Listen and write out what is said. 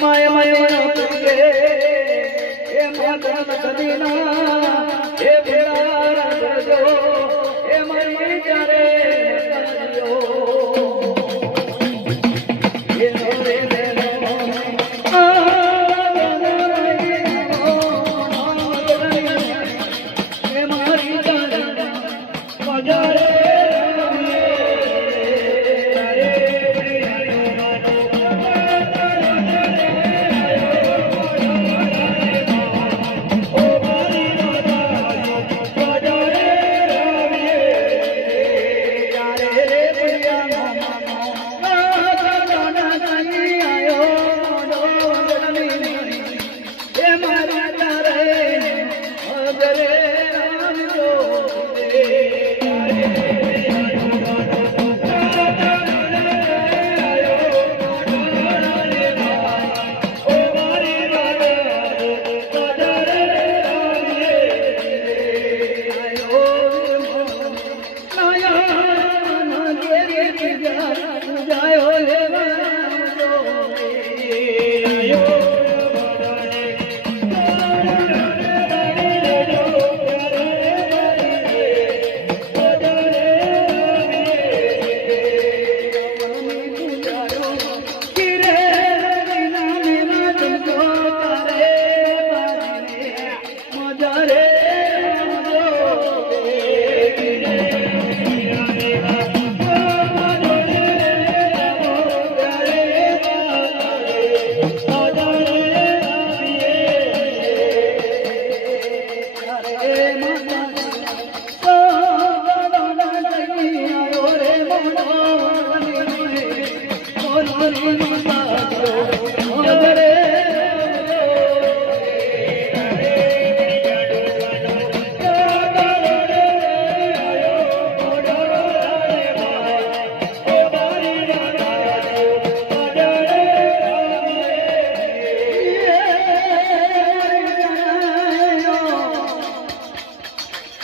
ಮಾಯ ಮಯವನ ಕುಂದೆ ಏ ಮಾತನ ಕದಿನಾ